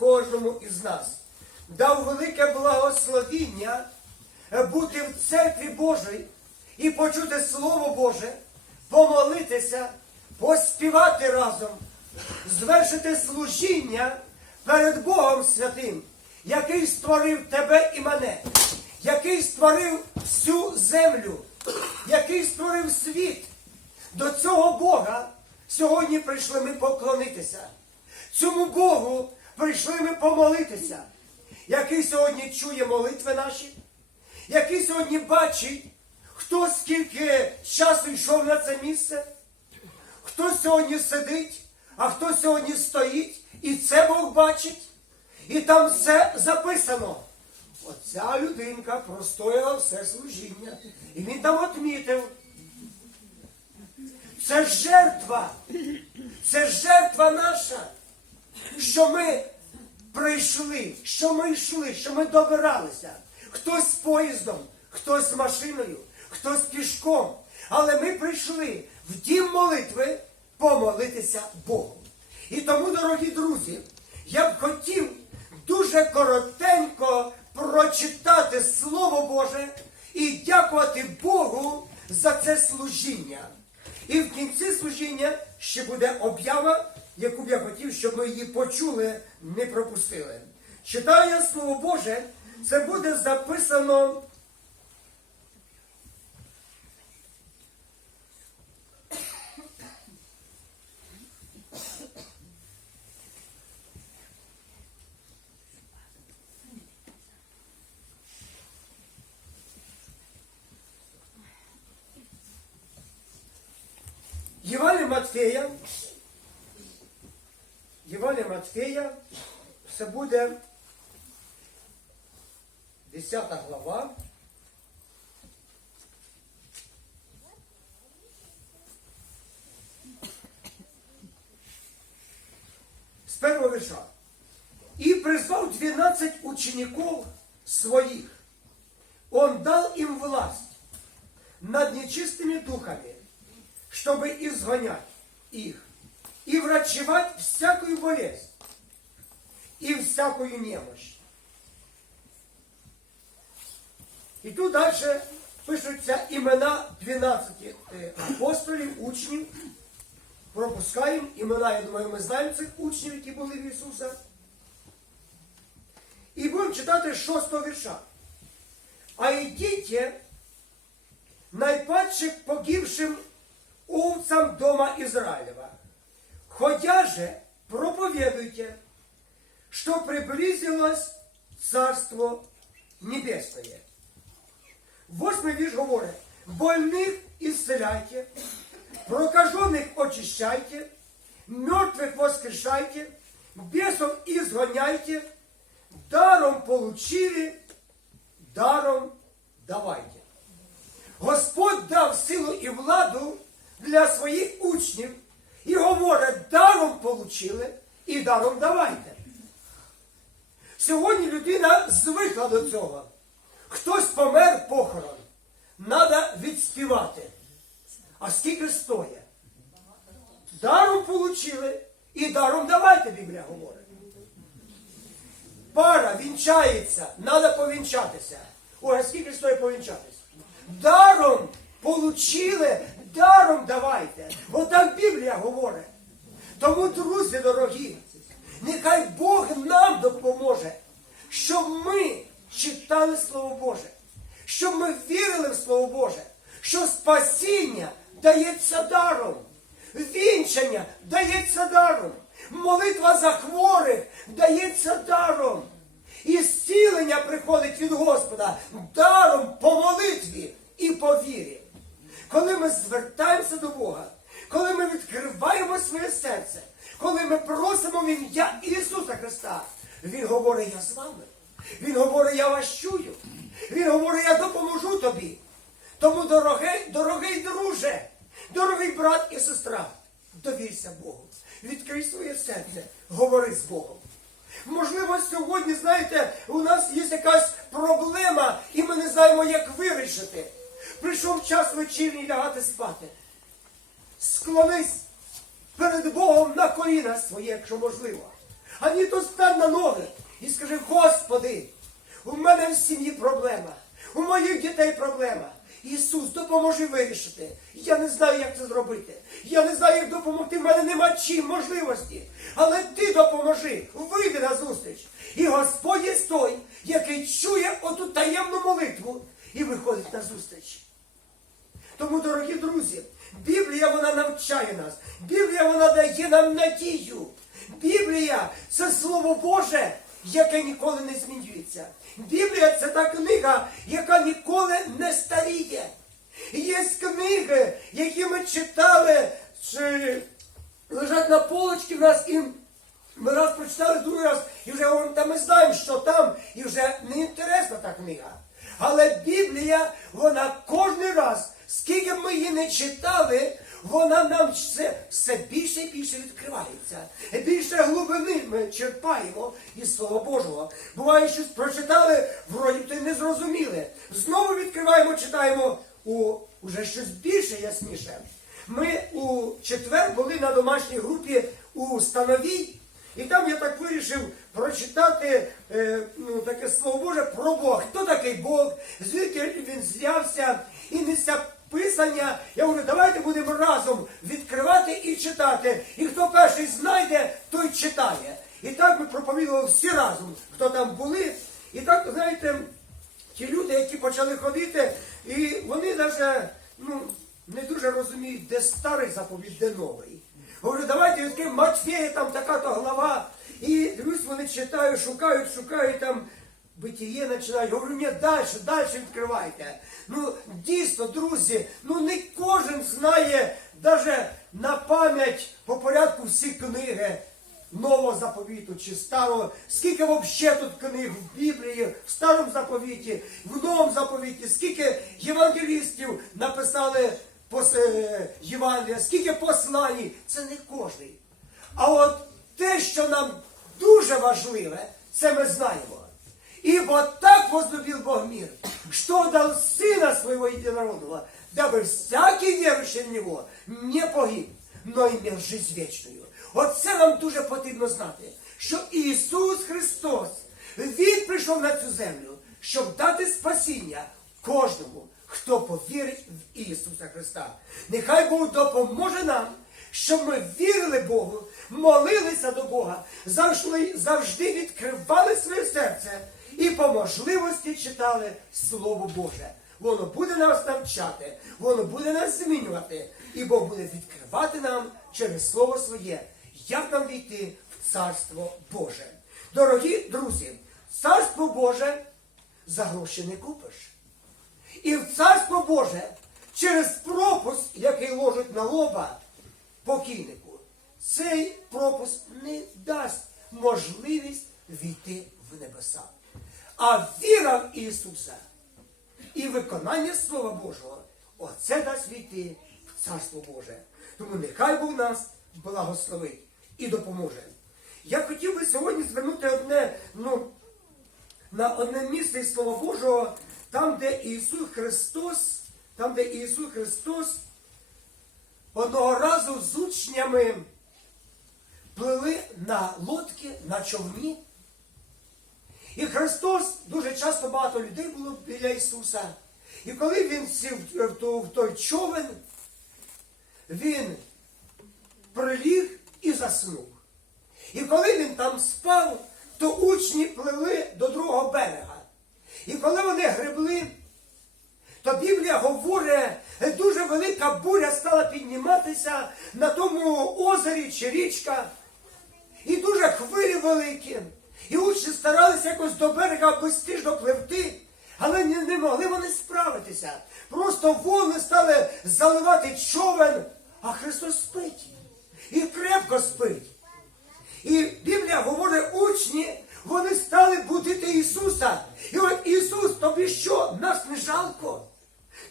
кожному із нас. Дав велике благословіння е, бути в церкві Божій і почути Слово Боже, помолитися, поспівати разом, звершити служіння перед Богом Святим, який створив тебе і мене, який створив всю землю, який створив світ. До цього Бога сьогодні прийшли ми поклонитися. Цьому Богу прийшли ми помолитися, який сьогодні чує молитви наші, який сьогодні бачить, хто скільки часу йшов на це місце, хто сьогодні сидить, а хто сьогодні стоїть, і це Бог бачить. І там все записано. Оця людинка простояла все служіння. І він там відмітив. Це жертва. Це жертва наша, що ми прийшли, що ми йшли, що ми добиралися. Хтось з поїздом, хтось з машиною, хтось пішком. Але ми прийшли в дім молитви помолитися Богу. І тому, дорогі друзі, я б хотів дуже коротенько прочитати Слово Боже і дякувати Богу за це служіння. І в кінці служіння ще буде об'ява, яку б я хотів, щоб ми її почули, не пропустили. Читаю Слово Боже, це буде записано. Євангелія Матфея. Матфея. Це буде 10 глава. С первого верша. И призвал двенадцать учеников своих. Он дал им власть над нечистыми духами, чтобы изгонять их и врачевать всякую болезнь и всякую немощь. І тут далі пишуться імена 12 е, апостолів, учнів. Пропускаємо імена, я думаю, ми знаємо цих учнів, які були в Ісуса. І будемо читати з шостого вірша. А йдіть найпадших погибшим овцам дома Израилева. Ходя же, проповедуйте, что приблизилось Царство Небесное. Восьмий вірш говорить, больних исцеляйте, прокаженных очищайте, мертвых воскрешайте, бесов изгоняйте, даром получили, даром давайте. Господь дав силу і владу для своїх учнів і говорить, даром получили і даром давайте. Сьогодні людина звикла до цього. Хтось помер похорон. Треба відспівати. А скільки стоїть? Даром получили і даром давайте, Біблія говорить. Пара вінчається, треба повінчатися. Ой, а скільки стоїть повінчатися? Даром получили, даром давайте. Отак Біблія говорить. Тому, друзі дорогі, нехай Бог нам допоможе, щоб ми читали Слово Боже, щоб ми вірили в Слово Боже, що спасіння дається даром, вінчання дається даром, молитва за хворих дається даром. І зцілення приходить від Господа даром по молитві і по вірі. Коли ми звертаємося до Бога, коли ми відкриваємо своє серце, коли ми просимо в ім'я Ісуса Христа, Він говорить, я з вами. Він говорить, я вас чую. Він говорить, я допоможу тобі. Тому, дорогий, дорогий друже, дорогий брат і сестра, довірся Богу. Відкрий своє серце, говори з Богом. Можливо, сьогодні, знаєте, у нас є якась проблема, і ми не знаємо, як вирішити. Прийшов час вечірній лягати спати. Склонись перед Богом на коліна своє, якщо можливо. А ні, то стань на ноги і скажи, Господи, у мене в сім'ї проблема, у моїх дітей проблема. Ісус, допоможи вирішити. Я не знаю, як це зробити. Я не знаю, як допомогти. В мене нема чим можливості. Але ти допоможи, вийди на зустріч. І Господь є той, який чує оту таємну молитву і виходить на зустріч. Тому, дорогі друзі, Біблія вона навчає нас. Біблія вона дає нам надію. Біблія це Слово Боже, яке ніколи не змінюється. Біблія це та книга, яка ніколи не старіє. Є книги, які ми читали, чи лежать на полочці в нас і ми раз прочитали другий раз, і вже та ми знаємо, що там, і вже не інтересна та книга. Але Біблія, вона кожен раз, скільки б ми її не читали, вона нам все, все більше і більше відкривається. Більше глибини ми черпаємо із Слова Божого. Буває, щось прочитали, вроді то й не зрозуміли. Знову відкриваємо, читаємо у уже щось більше ясніше. Ми у четвер були на домашній групі у Становій, і там я так вирішив прочитати е, ну, таке слово Боже про Бога. Хто такий Бог, звідки він взявся, і місця писання. Я говорю, давайте будемо разом відкривати і читати. І хто перший знайде, той читає. І так ми проповідували всі разом, хто там були. І так, знаєте, ті люди, які почали ходити, і вони навіть ну, не дуже розуміють, де старий заповідь, де новий. Говорю, давайте відкриємо Матфея, там така-то глава. І дивлюсь, вони читають, шукають, шукають там. Битіє починають. Говорю, ні, далі, далі відкривайте. Ну, дійсно, друзі, ну не кожен знає навіть на пам'ять по порядку всі книги нового заповіту чи старого. Скільки взагалі тут книг в Біблії, в старому заповіті, в новому заповіті, скільки євангелістів написали е, Євангелія, скільки послань, це не кожний. А от те, що нам дуже важливе, це ми знаємо. Ибо так возлюбил Бог мир, что дал Сына Своего Единородного, дабы всякий верующий в Него не погиб, но имел жизнь вечную. Оце нам дуже потрібно знати, що Ісус Христос, Він прийшов на цю землю, щоб дати спасіння кожному, хто повірить в Ісуса Христа. Нехай Бог допоможе нам, щоб ми вірили Богу, молилися до Бога, завжди, завжди відкривали своє серце можливості читали Слово Боже. Воно буде нас навчати, воно буде нас змінювати, і Бог буде відкривати нам через Слово Своє, як нам війти в Царство Боже. Дорогі друзі, Царство Боже за гроші не купиш. І в Царство Боже через пропуск, який ложить на лоба покійнику, цей пропуск не дасть можливість війти в небеса. А віра в Ісуса і виконання Слова Божого, оце дасть війти в Царство Боже. Тому нехай Бог нас благословить і допоможе. Я хотів би сьогодні звернути одне, ну, на одне місце із Слова Божого, там, де Ісус Христос, там, де Ісус Христос одного разу з учнями плили на лодки, на човні. І Христос дуже часто багато людей було біля Ісуса. І коли він сів в той човен, він приліг і заснув. І коли він там спав, то учні плили до другого берега. І коли вони гребли, то Біблія говорить, дуже велика буря стала підніматися на тому озері чи річка. І дуже хвилі великі. І учні старалися якось до берега безстижно допливти, але не, не могли вони справитися. Просто волни стали заливати човен, а Христос спить. І крепко спить. І Біблія говорить, учні, вони стали будити Ісуса. І от Ісус, тобі що, нас не жалко?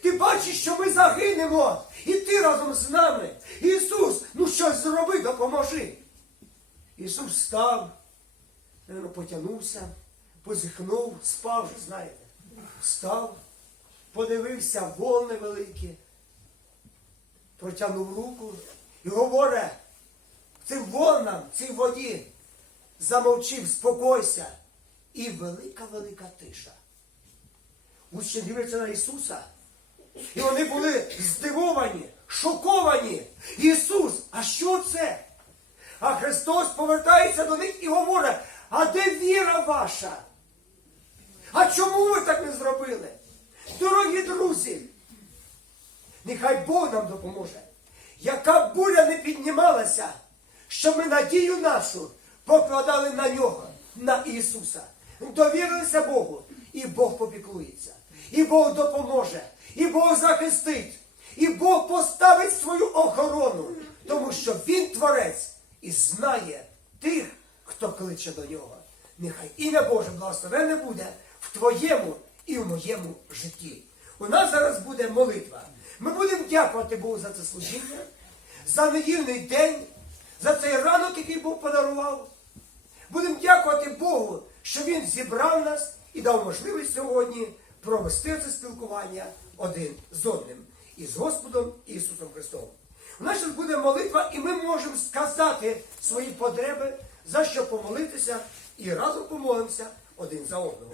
Ти бачиш, що ми загинемо, і ти разом з нами. Ісус, ну щось зроби, допоможи. Ісус наверно, потягнувся, позіхнув, спав, знаєте. Встав, подивився волни великі, протягнув руку і говорить цим волнам, цій воді, замовчив, спокойся. І велика-велика тиша. Учні дивляться на Ісуса. І вони були здивовані, шоковані. Ісус, а що це? А Христос повертається до них і говорить, а де віра ваша? А чому ви так не зробили? Дорогі друзі, нехай Бог нам допоможе. Яка буря не піднімалася, що ми надію нашу покладали на нього, на Ісуса. Довірилися Богу, і Бог попіклується, і Бог допоможе, і Бог захистить, і Бог поставить свою охорону, тому що Він творець і знає тих, хто кличе до нього. Нехай ім'я Боже благословенне буде в твоєму і в моєму житті. У нас зараз буде молитва. Ми будемо дякувати Богу за це служіння, за недільний день, за цей ранок, який Бог подарував. Будемо дякувати Богу, що Він зібрав нас і дав можливість сьогодні провести це спілкування один з одним і з Господом Ісусом Христом. У нас буде молитва, і ми можемо сказати свої потреби, за що помолитися, і разом помолимося один за одного.